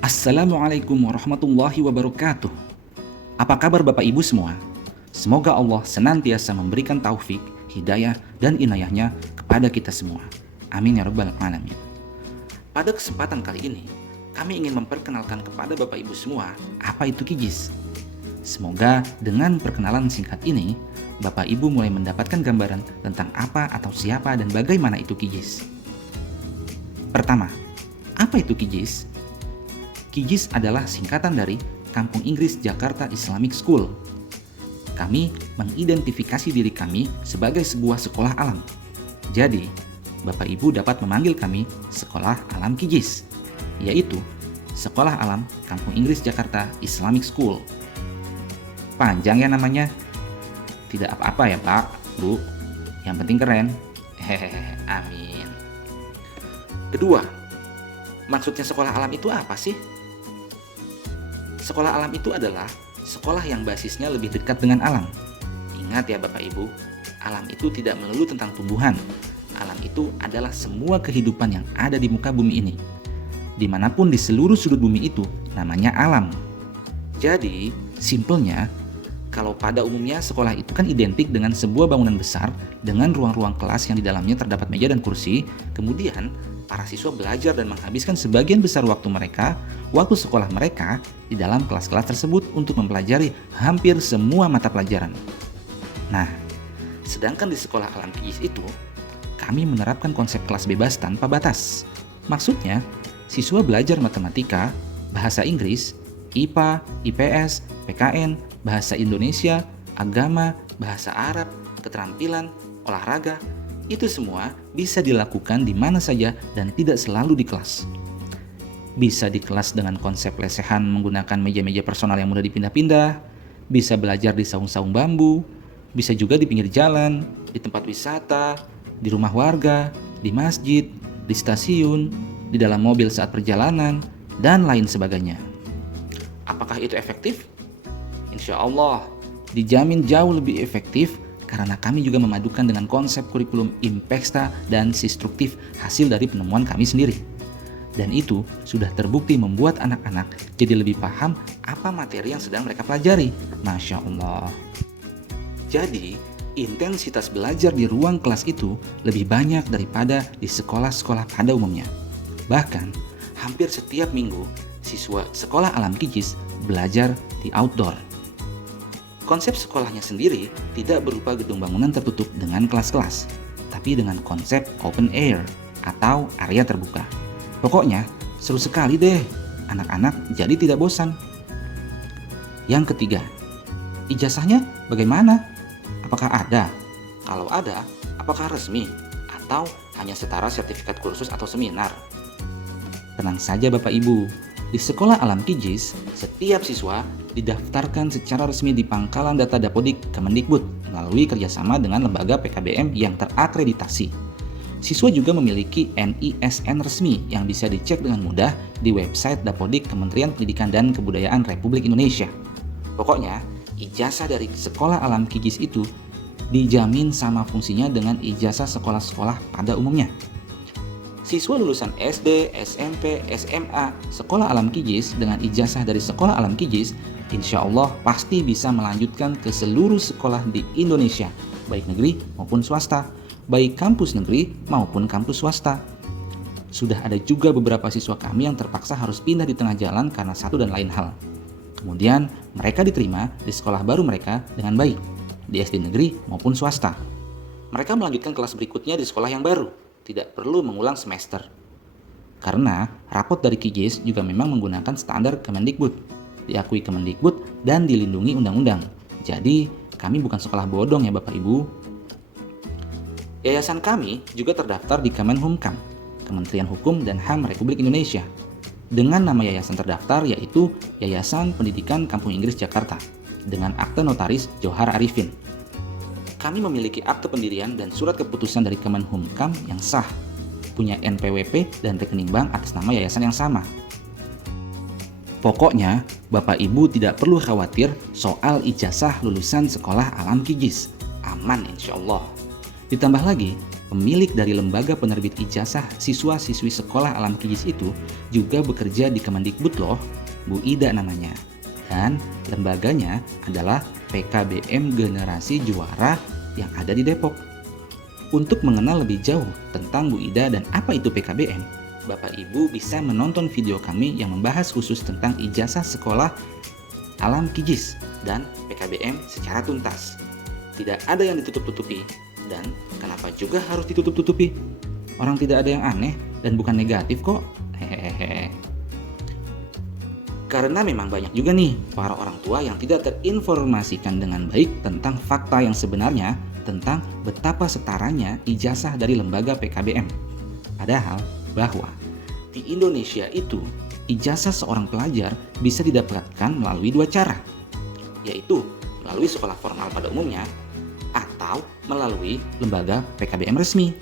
Assalamualaikum warahmatullahi wabarakatuh. Apa kabar Bapak Ibu semua? Semoga Allah senantiasa memberikan taufik, hidayah, dan inayahnya kepada kita semua. Amin ya rabbal alamin. Pada kesempatan kali ini, kami ingin memperkenalkan kepada Bapak Ibu semua apa itu QGIS. Semoga dengan perkenalan singkat ini, Bapak Ibu mulai mendapatkan gambaran tentang apa atau siapa dan bagaimana itu QGIS. Pertama, apa itu QGIS? QGIS adalah singkatan dari Kampung Inggris Jakarta Islamic School. Kami mengidentifikasi diri kami sebagai sebuah sekolah alam. Jadi, Bapak Ibu dapat memanggil kami Sekolah Alam QGIS, yaitu Sekolah Alam Kampung Inggris Jakarta Islamic School. Panjang ya namanya? Tidak apa-apa ya Pak, Bu. Yang penting keren. Hehehe, amin. Kedua, maksudnya sekolah alam itu apa sih? Sekolah alam itu adalah sekolah yang basisnya lebih dekat dengan alam. Ingat ya Bapak Ibu, alam itu tidak melulu tentang tumbuhan. Alam itu adalah semua kehidupan yang ada di muka bumi ini. Dimanapun di seluruh sudut bumi itu, namanya alam. Jadi, simpelnya, kalau pada umumnya sekolah itu kan identik dengan sebuah bangunan besar dengan ruang-ruang kelas yang di dalamnya terdapat meja dan kursi. Kemudian, para siswa belajar dan menghabiskan sebagian besar waktu sekolah mereka di dalam kelas-kelas tersebut untuk mempelajari hampir semua mata pelajaran. Nah, sedangkan di sekolah alam QGIS itu, kami menerapkan konsep kelas bebas tanpa batas. Maksudnya, siswa belajar matematika, bahasa Inggris, IPA, IPS, PKN, bahasa Indonesia, agama, bahasa Arab, keterampilan, olahraga, itu semua bisa dilakukan di mana saja dan tidak selalu di kelas. Bisa di kelas dengan konsep lesehan menggunakan meja-meja personal yang mudah dipindah-pindah, bisa belajar di saung-saung bambu, bisa juga di pinggir jalan, di tempat wisata, di rumah warga, di masjid, di stasiun, di dalam mobil saat perjalanan, dan lain sebagainya. Apakah itu efektif? Insya Allah, dijamin jauh lebih efektif karena kami juga memadukan dengan konsep kurikulum Impeksta dan Sistruktif hasil dari penemuan kami sendiri. Dan itu sudah terbukti membuat anak-anak jadi lebih paham apa materi yang sedang mereka pelajari. Masya Allah. Jadi, intensitas belajar di ruang kelas itu lebih banyak daripada di sekolah-sekolah pada umumnya. Bahkan, hampir setiap minggu, siswa sekolah alam QGIS belajar di outdoor. Konsep sekolahnya sendiri tidak berupa gedung bangunan tertutup dengan kelas-kelas, tapi dengan konsep open air atau area terbuka. Pokoknya seru sekali deh, anak-anak jadi tidak bosan. Yang ketiga, ijazahnya bagaimana? Apakah ada? Kalau ada, apakah resmi? Atau hanya setara sertifikat kursus atau seminar? Tenang saja Bapak Ibu, di sekolah alam QGIS, setiap siswa didaftarkan secara resmi di Pangkalan Data Dapodik Kemendikbud melalui kerjasama dengan lembaga PKBM yang terakreditasi. Siswa juga memiliki NISN resmi yang bisa dicek dengan mudah di website Dapodik Kementerian Pendidikan dan Kebudayaan Republik Indonesia. Pokoknya, ijazah dari sekolah alam QGIS itu dijamin sama fungsinya dengan ijazah sekolah-sekolah pada umumnya. Siswa lulusan SD, SMP, SMA, sekolah alam QGIS dengan ijazah dari sekolah alam QGIS, insya Allah pasti bisa melanjutkan ke seluruh sekolah di Indonesia, baik negeri maupun swasta, baik kampus negeri maupun kampus swasta. Sudah ada juga beberapa siswa kami yang terpaksa harus pindah di tengah jalan karena satu dan lain hal. Kemudian mereka diterima di sekolah baru mereka dengan baik, di SD negeri maupun swasta. Mereka melanjutkan kelas berikutnya di sekolah yang baru, tidak perlu mengulang semester. Karena rapot dari QGIS juga memang menggunakan standar Kemendikbud, diakui Kemendikbud dan dilindungi undang-undang. Jadi, kami bukan sekolah bodong ya Bapak Ibu. Yayasan kami juga terdaftar di Kemenhumkam, Kementerian Hukum dan HAM Republik Indonesia, dengan nama yayasan terdaftar yaitu Yayasan Pendidikan Kampung Inggris Jakarta, dengan akte notaris Johar Arifin. Kami memiliki akte pendirian dan surat keputusan dari Kemenhumkam yang sah, punya NPWP dan rekening bank atas nama yayasan yang sama. Pokoknya, Bapak Ibu tidak perlu khawatir soal ijazah lulusan sekolah alam QGIS. Aman insya Allah. Ditambah lagi, Pemilik dari lembaga penerbit ijazah siswa-siswi sekolah alam kijis itu juga bekerja di Kemendikbud loh, Bu Ida namanya. Dan lembaganya adalah PKBM Generasi Juara yang ada di Depok. Untuk mengenal lebih jauh tentang Bu Ida dan apa itu PKBM, Bapak Ibu bisa menonton video kami yang membahas khusus tentang ijazah sekolah alam kijis dan PKBM secara tuntas. Tidak ada yang ditutup-tutupi. Dan kenapa juga harus ditutup-tutupi? Orang tidak ada yang aneh dan bukan negatif kok. Hehehe. Karena memang banyak juga nih para orang tua yang tidak terinformasikan dengan baik tentang fakta yang sebenarnya tentang betapa setaranya ijazah dari lembaga PKBM. Padahal bahwa di Indonesia itu ijazah seorang pelajar bisa didapatkan melalui dua cara, yaitu melalui sekolah formal pada umumnya atau melalui lembaga PKBM resmi.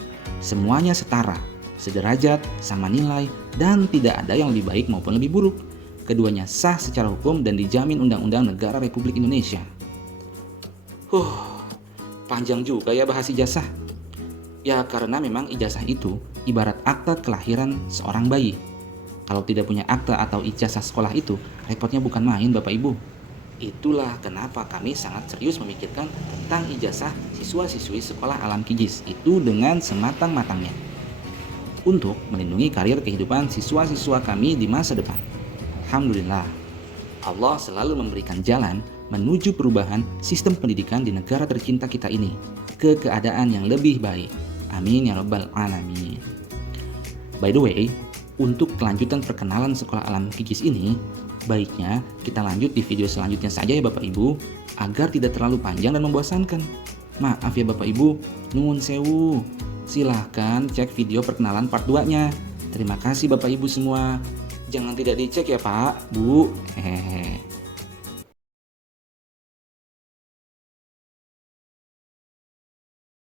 Semuanya setara, sederajat, sama nilai, dan tidak ada yang lebih baik maupun lebih buruk. Keduanya sah secara hukum dan dijamin Undang-Undang Negara Republik Indonesia. Panjang juga ya bahas ijazah. Ya karena memang ijazah itu ibarat akta kelahiran seorang bayi. Kalau tidak punya akta atau ijazah sekolah itu, repotnya bukan main Bapak Ibu. Itulah kenapa kami sangat serius memikirkan tentang ijazah siswa-siswi sekolah alam kijis itu dengan sematang-matangnya untuk melindungi karir kehidupan siswa-siswa kami di masa depan. Alhamdulillah, Allah selalu memberikan jalan menuju perubahan sistem pendidikan di negara tercinta kita ini ke keadaan yang lebih baik. Amin ya rabbal alamin. By the way, untuk kelanjutan perkenalan sekolah alam kijis ini, baiknya kita lanjut di video selanjutnya saja ya Bapak Ibu, agar tidak terlalu panjang dan membosankan. Maaf ya Bapak Ibu, nuwun sewu. Silahkan cek video perkenalan part 2-nya. Terima kasih Bapak Ibu semua. Jangan tidak dicek ya Pak, Bu. Hehehe.